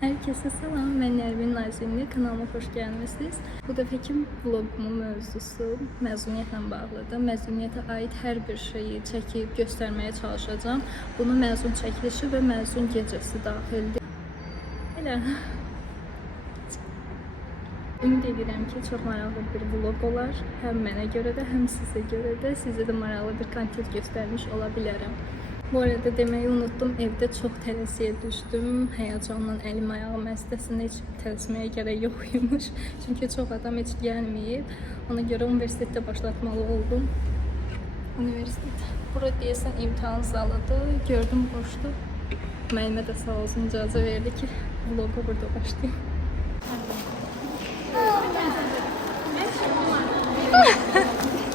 Herkese selam, ben Nermin Nazimli, kanalıma hoş gəlmisiniz. Bu dəfəki vlogumun mövzusu məzuniyyətlə bağlıdır. Məzuniyyətə aid hər bir şeyi çəkib göstərməyə çalışacağım. Buna məzun çəkilişi və məzun gecəsi daxildir. Elə. Ümid edirəm ki, çox maraqlı bir vlog olar. Həm mənə görə də, həm sizə görə də. Sizə də maraqlı bir kontent göstərmiş ola bilərəm. Bu arada demeyi unuttum. Evde çok tələsiyə düşdüm. Həyacanla əlim ayağım əsdəsində heç tələsməyə gərək yoxuymuş. Çünki çox adam heç gəlməyib. Ona görə universitetdə başlatmalı oldum. Universitet. Bura deyəsən imtahan zalıdır. Gördüm boşdur. Müəllimə də sağ olsun icazə verdi ki, vloga burada başlayayım.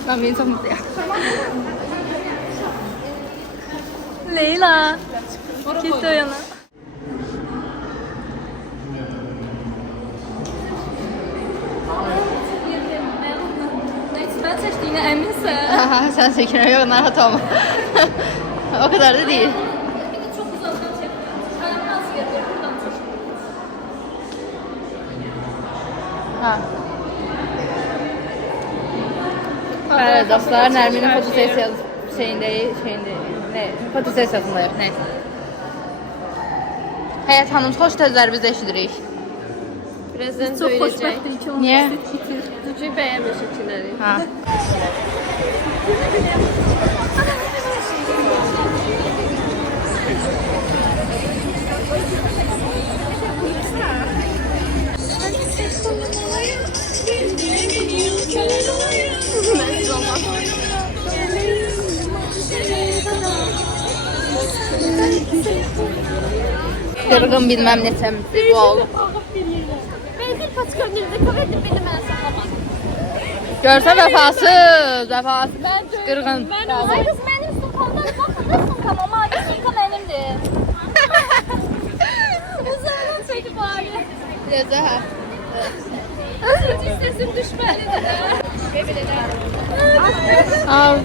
Ben beni çok mutluyum. Leyla. Gitti o yana. Ben seçtiğine eminsin. Aha, sen seçtiğine yok, narahat olma. O kadar da değil. Bir de çok uzaktan çektim. Ben nasıl yapıyorum? Buradan çektim. Ha. Evet dostlar, Nermin'in fotosesiyası şeyinde ne? Fotosesiyasında yok, neyse. Həyat Hanım, xoş sözlər biz eşidirik. Birazdan Çok söyleyecek. hoşbəxtdir ki, Niye? Düzü beğenmiş içileri. Ha. Kırgın bilmem ne temizlik bu oğlum. Ben bir patikörünüzü kabul edip benim en sağlamam. Görsə vəfasız, vəfasız. Kırgın. Ay kız benim sunkamdan bakın da sunkam ama abi sunkam elimdi. Uzağından çekip abi. Lezə. Hiç sesim düşmedi. Al.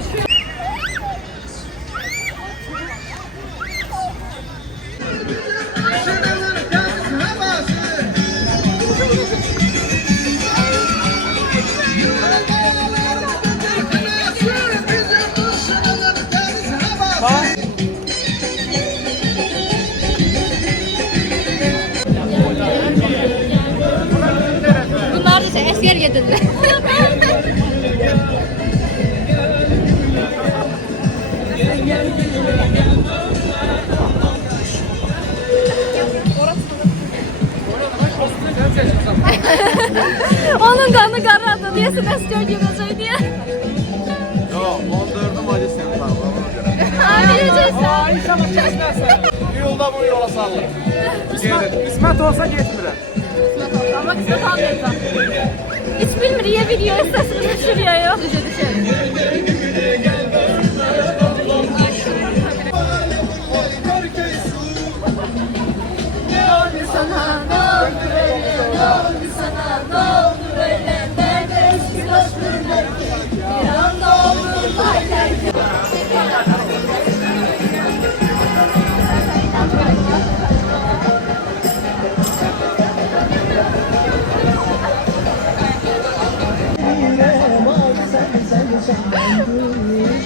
Bunlar da əskər gedirlər. Onun kanı karadı diye semestr girecek diye. Yok, 14'üm hadi senin var. Aa, İnşallah kesmezsen. Bir yolda bu yola sallı. Kısmet olsa geçmirəm. ama kısa kalmayacağım. Hiç bilmiyor video sesini düşürüyor ya.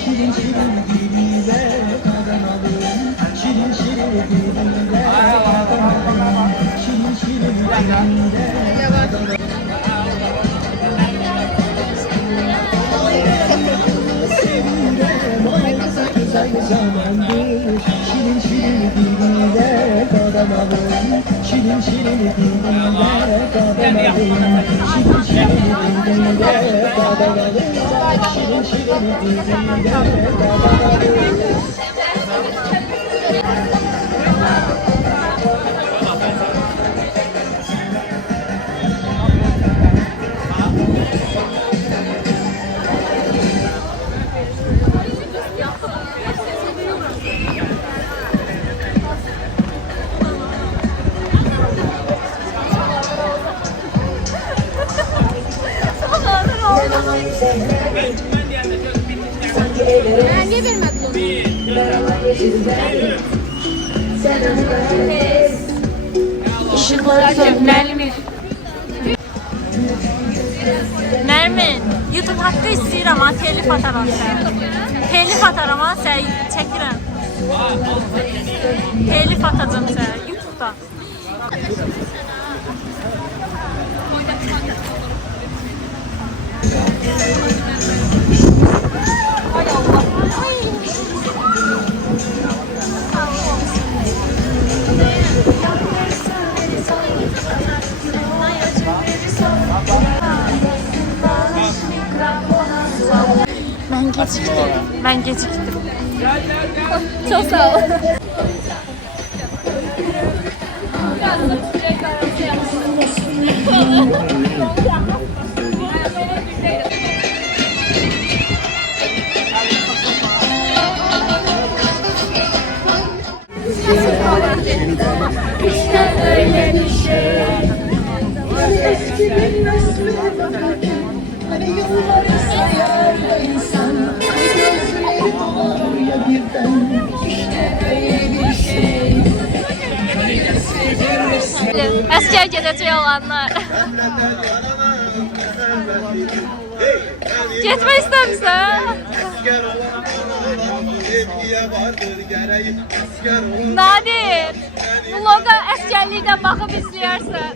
Şirin şirin diliyle kazanalım. Şirin şirin diliyle kazanalım. Şirin şirin diliyle kazanalım. Sevirem oynasa güzel zamandır. Şirin şirin diliyle kazanalım. Şirin şirin diliyle kazanalım. Şirin şirin diliyle kazanalım. Şirin şirin diliyle kazanalım. Sanki Niye vermedin onu? Nermin, YouTube haqqı istəyirəm, ha, telif ataram sən. Telif ataram, ha, sən çəkirəm. Telif atacam sən YouTube-da. Ben geciktim. Çok sağ ol. Əskər gedəcək olanlar. Getmək istəmirsən? Nadir, vloga əskərlikdən baxıb izləyərsən.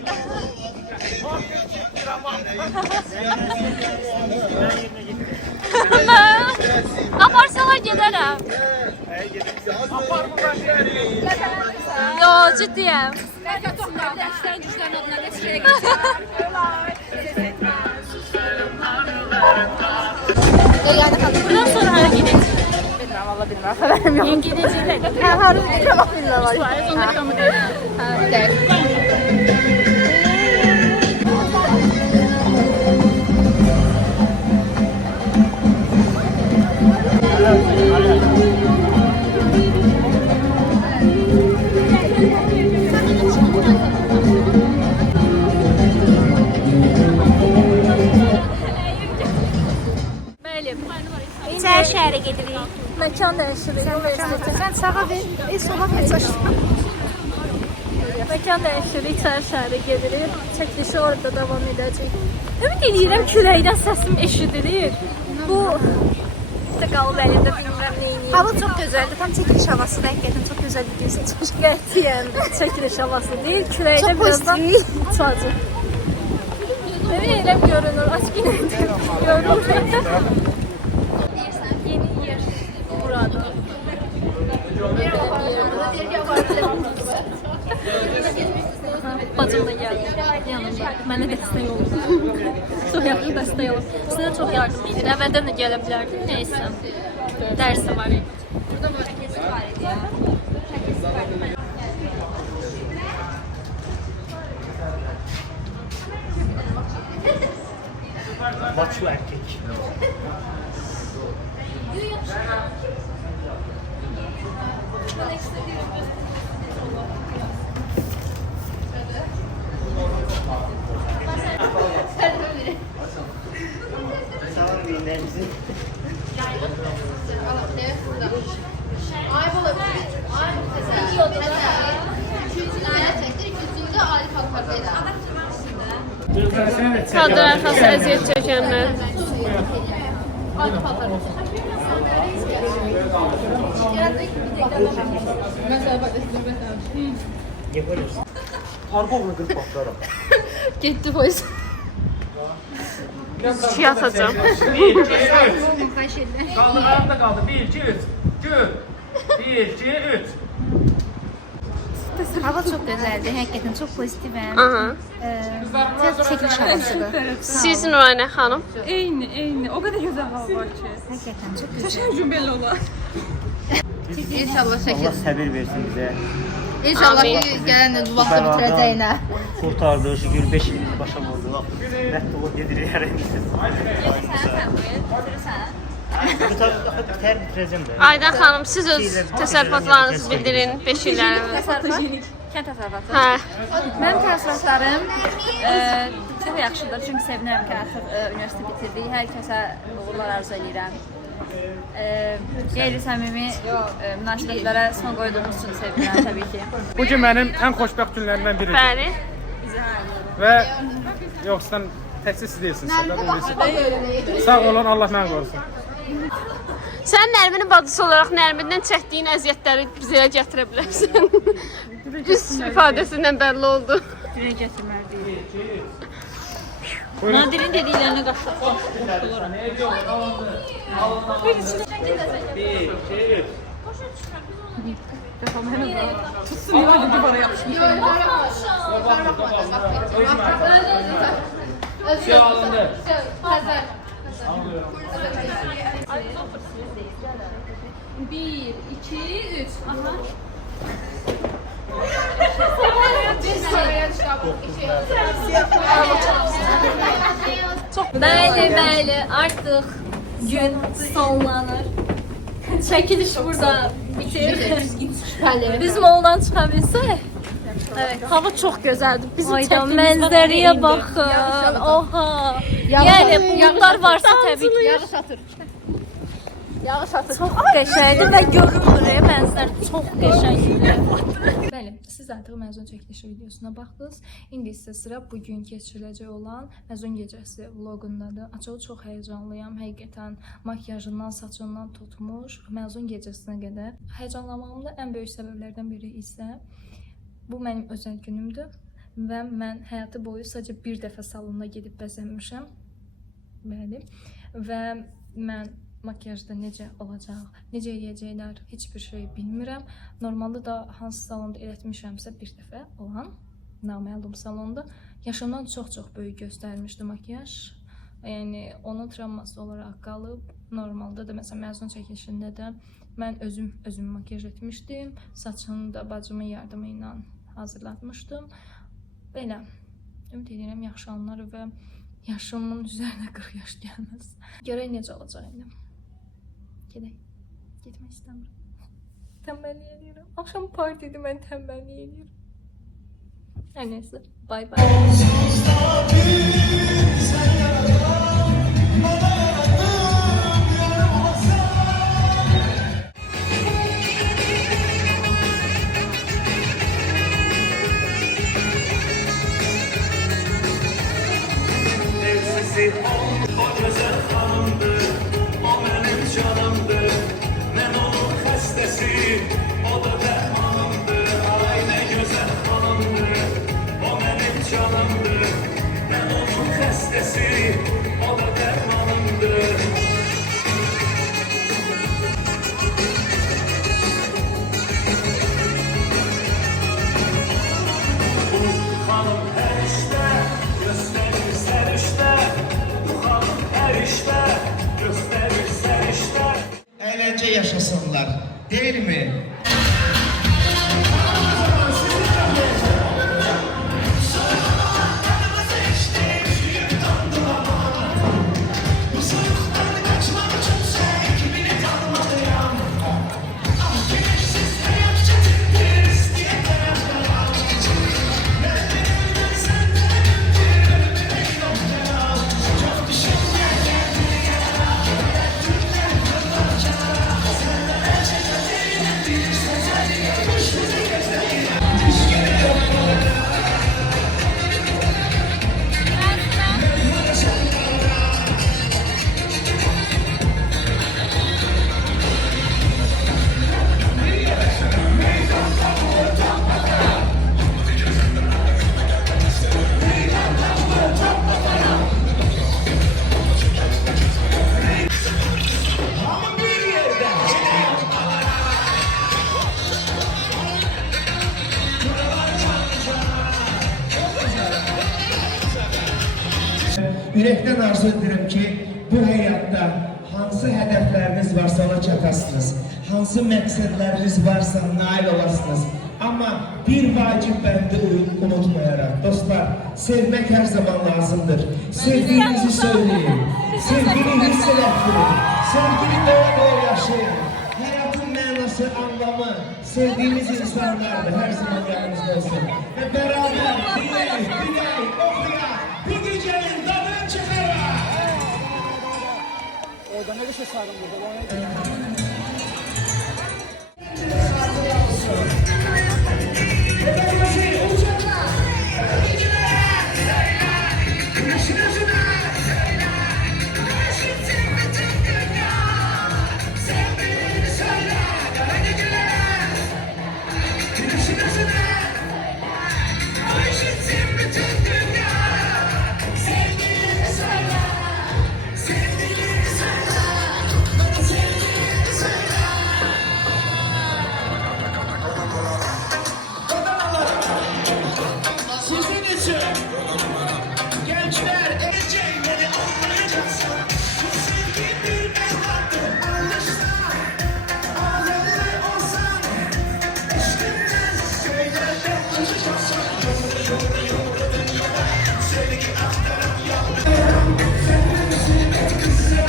Aparsalar gedərəm. Yo, ciddiyəm. Buradan sonra hara gedəcək? Bilmem, valla bilmem. Haberim yok. Yeni gedəcək. Harun bir bak bilmem. Sonunda kamı deyil. İçəri şəhərə gedirik. Mekan değiştiririk. Sen sağa ver. Sola ver. Mekan değiştiririk. İçəri şəhərə gedirik. Çəkilişi orada davam edəcək. Ümid edirəm küləkdən səsim eşidilir. Bu da qalıb əlimdə bilmirəm neyini. Hava çok güzeldi. Tam çekiliş havası da hakikaten çok güzel bir gün seçmiş. Qətiyyən çəkiliş havası deyil. Küləkdə Çok birazdan pozitif. uçacaq. Demin eləm görünür. Aç binəydim. Görünür. Yeni yer burada. Bacım da geldi yanımda. Mənə dəstək oldu. Çox yaxşı dəstək oldu. Sizə çox yardım edir. Əvvəldən də gələ bilərdim. Neysə. Dərsi var. Maçlı erkek. Çadır arxası əziyyət çəkənlər. Parmağımla kırıp patlarım. Getdi polis. Şey atacağım. 1, 2, 3. Kaldı, ayakta kaldı. 1, 2, 3. Gül. 1, 2, 3. Hava çok güzeldi. Hakikaten çok pozitifim. Aha. Biraz çekiliş havasıydı. Siz Nurayna xanım? Eyni. O kadar güzel hava var ki. Hakikaten çok güzel. Təşəkkür belə olar. İnşallah şəkil. Allah səbir versin bizə. İnşallah Amin. ki, gələn il bu vaxtda bitirəcəyinə. Kurtardı, şükür 5 il başa vurdu. Rədd olub gedirik hər indi. Hər bitirəcəm də. Aydan xanım, siz öz təsərrüfatlarınızı bildirin, 5 illəriniz. Kənd təsərrüfatı. Hə. Mənim təəssüratlarım çox yaxşıdır. Çünki sevinirəm ki, artıq universitet bitirdik. Hər kəsə uğurlar arzu edirəm. Qeyri-səmimi münasibətlərə son qoyduğunuz üçün sevinirəm təbii ki. Bugün mənim ən xoşbəxt günlərimdən biridir. Bəli. Və yox, sən təkcə siz deyilsiniz. Sağ olun, Allah mənə qorusun. Sən Nərminin bacısı olaraq Nərmindən çəkdiyin əziyyətləri bizə gətirə bilərsən. Üz ifadəsindən bəlli oldu. Dilə gətirməliyik. Nadirin dediklərinə qaşıq olaraq. Şey alındı. Bir, iki, üç. Aha. Bəli, artıq gün sonlanır. Çəkiliş burada bitir. Biz moldan çıxa bilsək. Evet, hava çox gözəldir. Bizim mənzərəyə baxın. Oha. Yəni buludlar varsa təbii ki. Yağış atır. Çox qəşəngdir və görünmür mənzərə çox qəşəngdir. Bəli, siz artıq məzun çəkilişi videosuna baxdınız. İndi isə sıra bu gün keçiriləcək olan məzun gecəsi vloqundadır. Açığı çox həyəcanlıyam. Həqiqətən makyajından, saçından tutmuş məzun gecəsinə qədər. Həyəcanlanmağımın ən böyük səbəblərdən biri isə bu mənim özəl günümdür və mən həyatı boyu sadəcə bir dəfə salonda gedib bəzənmişəm. Bəli. Və mən makyajda necə olacaq, necə yeyəcəklər, heç bir şey bilmirəm. Normalda da hansı salonda elətmişəmsə bir dəfə olan naməlum salonda yaşımdan çox böyük göstərmişdi makyaj. Yəni onun travması olaraq qalıb. Normalda da məsələn məzun çəkilişində də mən özüm makyaj etmişdim. Saçını da bacımın yardımı ilə hazırlatmışdım. Belə ümid edirəm yaxşı anlar və yaşımın üzərinə 40 yaş gəlməz. Görək necə olacaq indi. Gedək. Getmək istəmirəm. Tənbəllik edirəm. Axşam partidə mən tənbəllik edirəm. Hər nəysə, bye bye. Eğlence yaşasınlar, değil mi? Yürekten arzu ederim ki bu hayatta hansı hedefleriniz varsa ona çatasınız. Hansı məqsədləriniz varsa nail olasınız. Ama bir vacip bəndi unutmayarak dostlar, sevmek her zaman lazımdır. Sevdiğinizi söyleyin. Sevgini hissettirin. Sevgini doya yaşayın. Hayatın mənası, anlamı sevdiğiniz insanlardır. Her zaman yanınızda olsun. Ve beraber dinleyin, okuya, bu gecenin tadını çıkarın. Orada ne bir şey sardım burada. Sizin için gençler geleceğini anlayacaksın. Bu sevgi bir mevlattır. Alışsan, ağlarlı olsan, eşkimden söylerle alışacaksın. Sevgi aktarım yavrum. Sen de misin et kızım?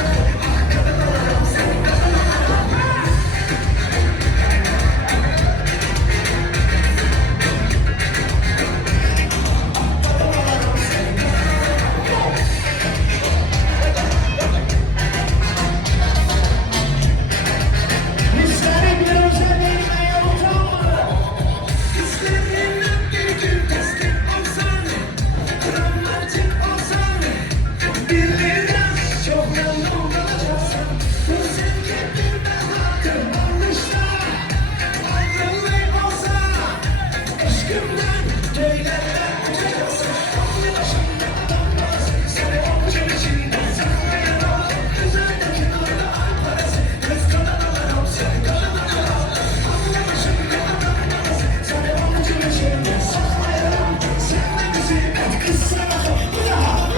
Bizleri bir özelliğine utanma. İstediğinden bir gün teslim olsan, travmatik olsan, birliğinden çok memnun kalacaksın. Bu sevgi bir mevlattır. Alışsa, ayrılık olsa, eşkimden tüylerle uçacaksın. Yaşında adamlar seni avucun içinde saklayan üzerindeki kırda ay parası. Kız kadar alırım seni kadar alırım. Anlamışım adamlar seni avucun içinde saklayan. Sen de bizi et kız sana. Bir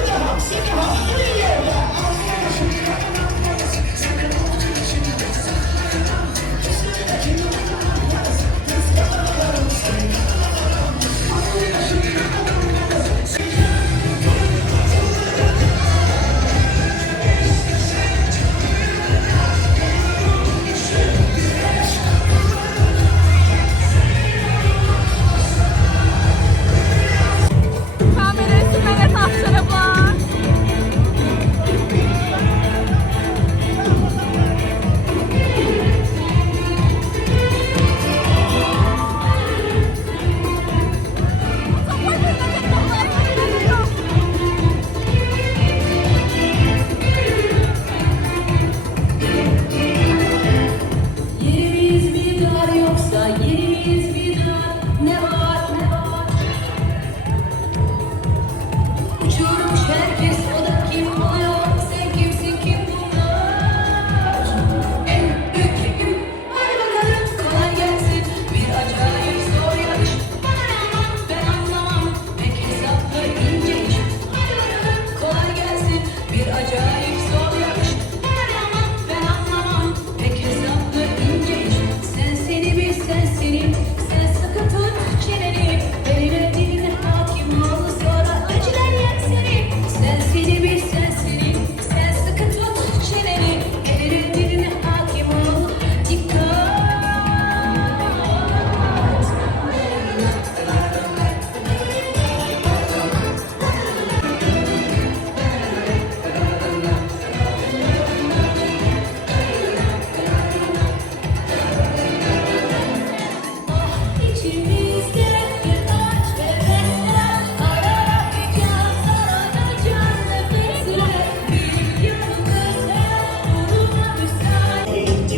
daha seni haklıyorum. Anlamışım adamlar seni avucun içinde saklayan. Üzerindeki kırda ay parası. Kız kadar alırım seni kadar alırım. Anlamışım adamlar seni. Kamerası mənə tapşırıblar. Yerimiz mi dar yoksa yerimiz mi dar? Ne var ne var? Uçurmuş herkes o da kim oluyor? Sen kimsin kim bunlar? En büyük yük hadi bakalım kolay gelsin. Bir acayip zor yarış. Bana ne aman ben anlamam. Pek hesaplı ince iş. Hadi bakalım kolay gelsin. Bir acayip zor yarış. Bana ne aman ben anlamam. Pek hesaplı ince iş. Sen seni bil sen seni. Sen sıkı tut çeneni. Beline diline hakim ol sonra acılar yer seni. Sen seni bil sen seni. Sen sıkı tut çeneni. Beline diline hakim ol. Dikkat. İçimizde bir aç ve besler. Arayacağız aranacağız nefesler. Bir yıldız her uğruna müsait.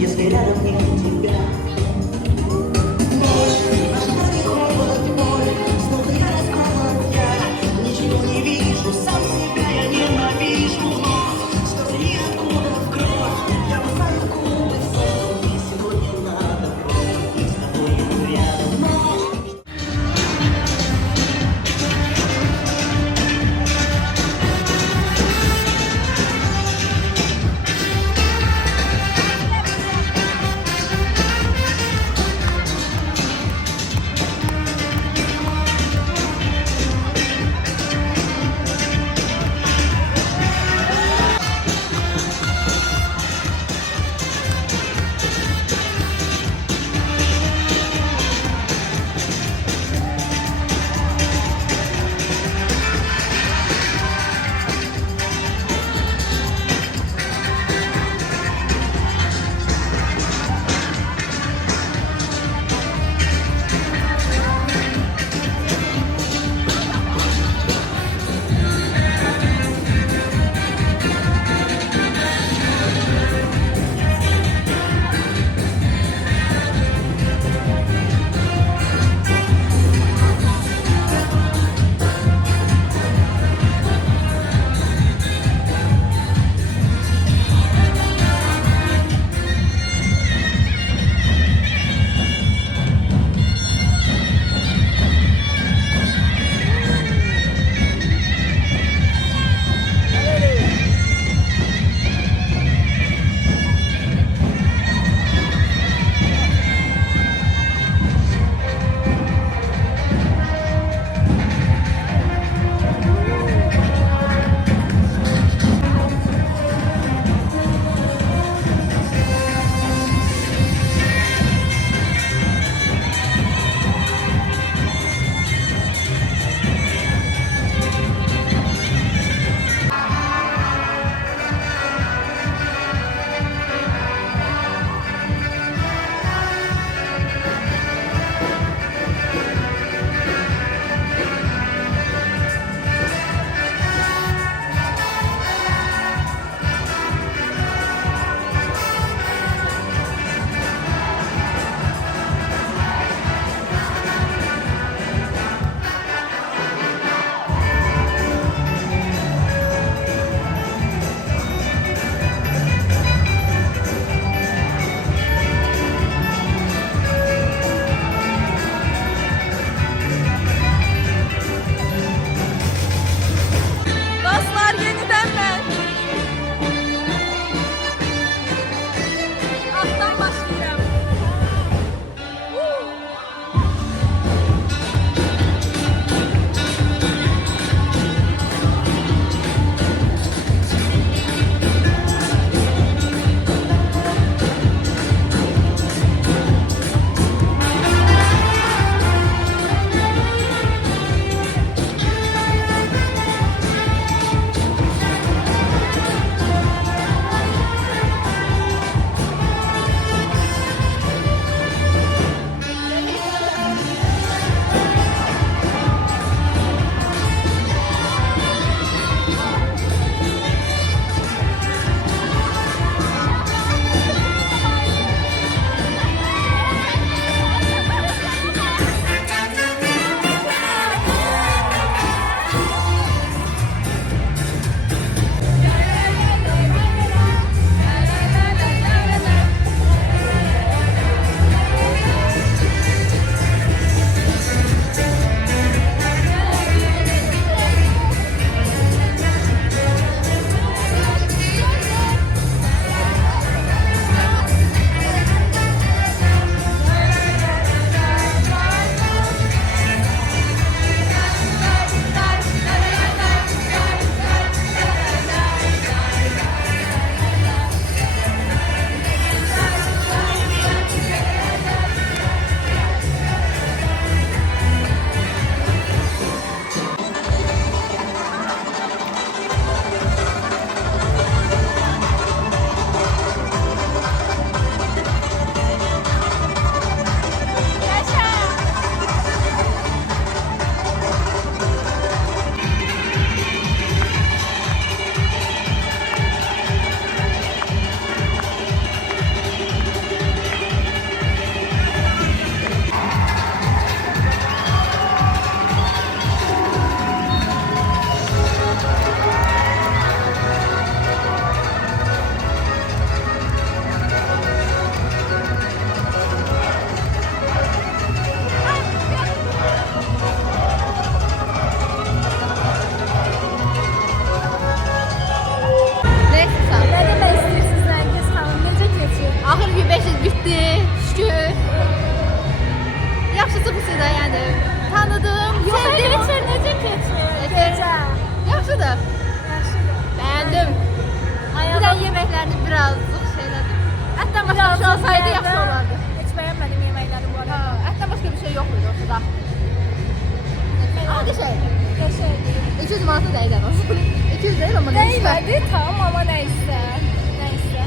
Если рядом нет тебя. Ночь, ночной холод мой, снова я расколот я. Ничего не вижу, сам себя я ненавижу. Слезы ниоткуда в кровь, я бросаю губы в сон. И сегодня надо просто, и с тобой рядом. Ночь. qalsaydı yaxşı olardı. Heç bəyənmədim yeməkləri bu arada. Ətdən başqa bir şey yox idi ortada. Adi şeydir. Qəşəngdir. 200 manata dəydi aslında. 200 deyil amma neyse. Dəymədi, tam amma nəysə. Nəysə.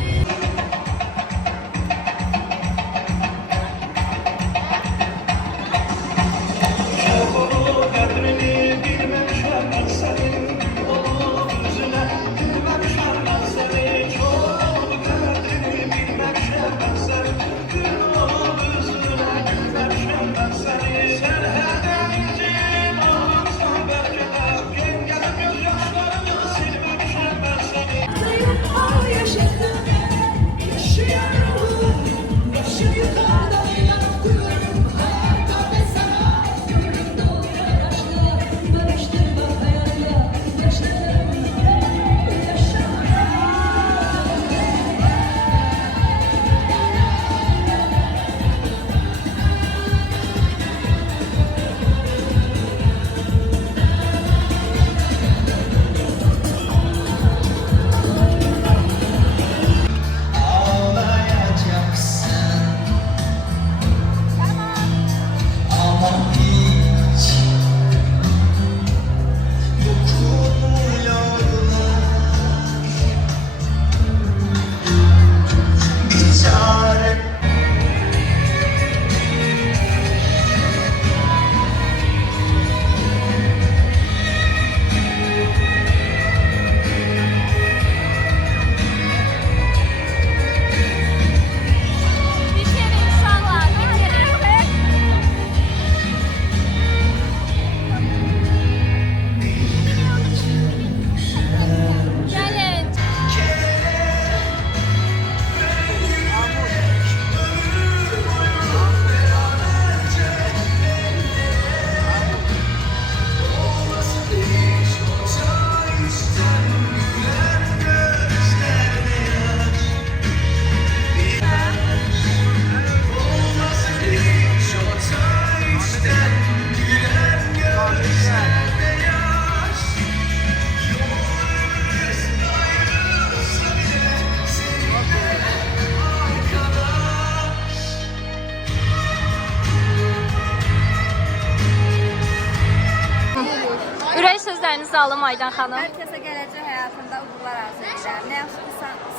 Ürək sözlərinizi alım Aydan xanım. Hər kəsə gələcək həyatında uğurlar arzu edirəm. Nə yaxşı ki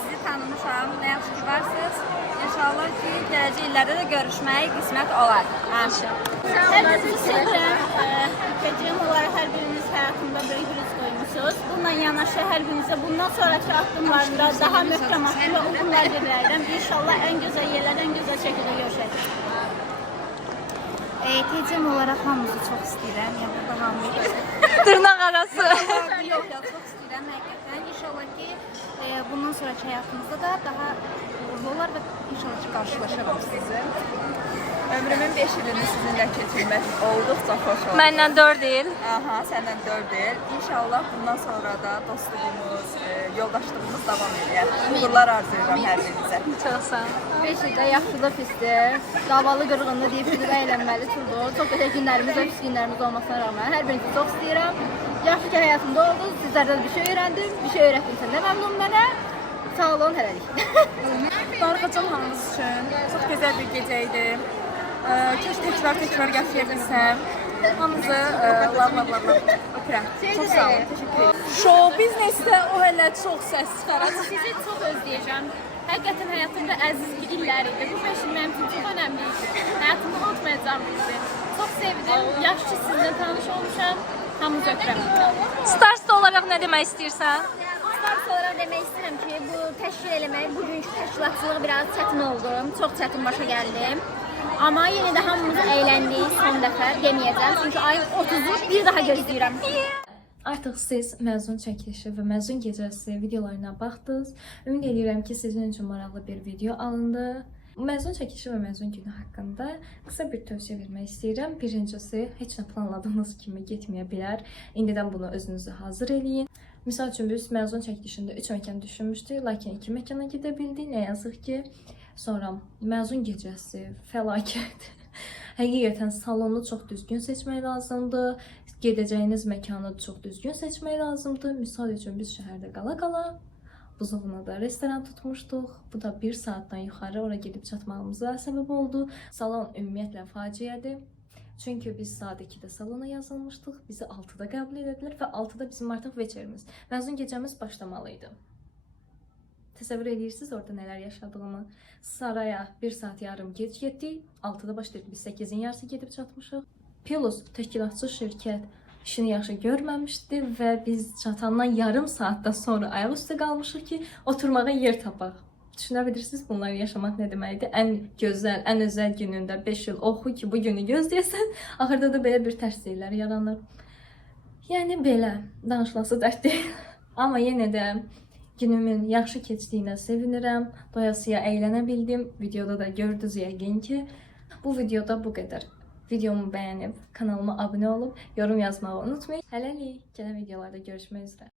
sizi tanımışam, nə yaxşı ki varsınız. İnşallah ki gələcək illərdə də görüşməyə qismət olar. Həmişə. Hər birinizi sevirəm. Ülkəciyim olaraq hər biriniz həyatımda böyük bir iz qoymuşsunuz. Bununla yanaşı hər birinizə bundan sonraki addımlarında daha möhkəm və uğurlar dilərəm. İnşallah ən gözəl yerlərdə, ən gözəl şəkildə görüşəcək. Tecem olaraq hamınızı çox istəyirəm. Yəni burada hamıyı Dırnaq arası. yox ya, çox istəyirəm həqiqətən. İnşallah ki bundan sonraki həyatımızda da daha uğurlu olar və inşallah ki qarşılaşaram sizi. Ömrümün 5 ilini sizinlə keçirmək olduqca xoş oldu. Məndən 4 il. Aha, səndən 4 il. İnşallah bundan sonra da dostluğumuz, yoldaşlığımız davam edir. Uğurlar arzulayıram hər birinizə. Çox sağ ol. 5 ildə yaxşıda pisdir. Davalı qırğında deyib gidib əylənməli turdur. Çox gözəl günlərimiz və pis günlərimiz olmasına rağmen hər birinizi çox istəyirəm. Yaxşı ki həyatımda oldunuz. Sizlərdən bir şey öyrəndim. Bir şey öyrətdimsə nə məmnun mənə. Sağ olun, hələlik. Darıxacam hamımız üçün. Çox gözəl bir gecə idi. Keş təkrar yaşayabilsəm. Hamınızı öpürəm. Çox sağ olun. Təşəkkür ederim. Show biznesdə o hələ çox səs çıxaracaq. Sizi çox özləyəcəm. Həqiqətən həyatımda əziz bir illər idi. Bu 5 il mənim üçün çox önəmli idi. Həyatımda unutmayacağım bizi. Çox sevdim. Yaxşı ki sizinlə tanış olmuşam. Hamınızı öpürəm. Stars olaraq nə demək istəyirsən? Stars olaraq demək istəyirəm ki, bu təşkil eləmək, bugünkü təşkilatçılıq biraz çətin oldu. Çox çətin başa gəldim. Amma yenə də hamımız əyləndik son dəfə deməyəcəm. Çünki ayın 30'u bir daha gözləyirəm. Artıq siz məzun çəkilişi və məzun gecəsi videolarına baxdınız. Ümid edirəm ki, sizin üçün maraqlı bir video alındı. Məzun çəkilişi və məzun günü haqqında qısa bir tövsiyə vermək istəyirəm. Birincisi, heç nə planladığınız kimi getməyə bilər. İndidən bunu özünüzü hazır eləyin. Misal üçün biz məzun çəkilişində 3 məkan düşünmüşdük, lakin 2 məkana gedə bildik. Nə yazıq ki, sonra məzun gecəsi fəlakət. Həqiqətən salonu çox düzgün seçmək lazımdır. Gedəcəyiniz məkanı çox düzgün seçmək lazımdır. Misal üçün biz şəhərdə qala-qala Buzovnada da restoran tutmuşduq. Bu da 1 saatdan yuxarı ora gedib çatmağımıza səbəb oldu. Salon ümumiyyətlə faciədir. Çünki biz saat 2-də salona yazılmışdıq. Bizi 6-da qəbul etdilər və 6-da bizim artıq veçerimiz, məzun gecəmiz başlamalıydı. Təsəvvür edirsiniz orada nələr yaşadığımı. Saraya 1 saat yarım gec getdik. 6-da başlayıb biz 8-in yarısı gedib çatmışıq. Pilus təşkilatçı şirkət işini yaxşı görməmişdi və biz çatandan yarım saatdan sonra ayaq üstə qalmışıq ki, oturmağa yer tapaq. Düşünə bilirsiniz bunları yaşamaq nə deməkdir? Ən gözəl, ən özəl günündə 5 il oxu ki, bu günü gözləyəsən, axırda da belə bir tərsliklər yaranır. Yəni belə, danışılası dərd deyil. Amma yenə də günümün yaxşı keçdiyinə sevinirəm. Doyasıya əylənə bildim. Videoda da gördünüz yəqin ki. Bu videoda bu qədər. Videomu bəyənib, kanalıma abunə olub, yorum yazmağı unutmayın. Hələlik, gələn videolarda görüşmək üzrə.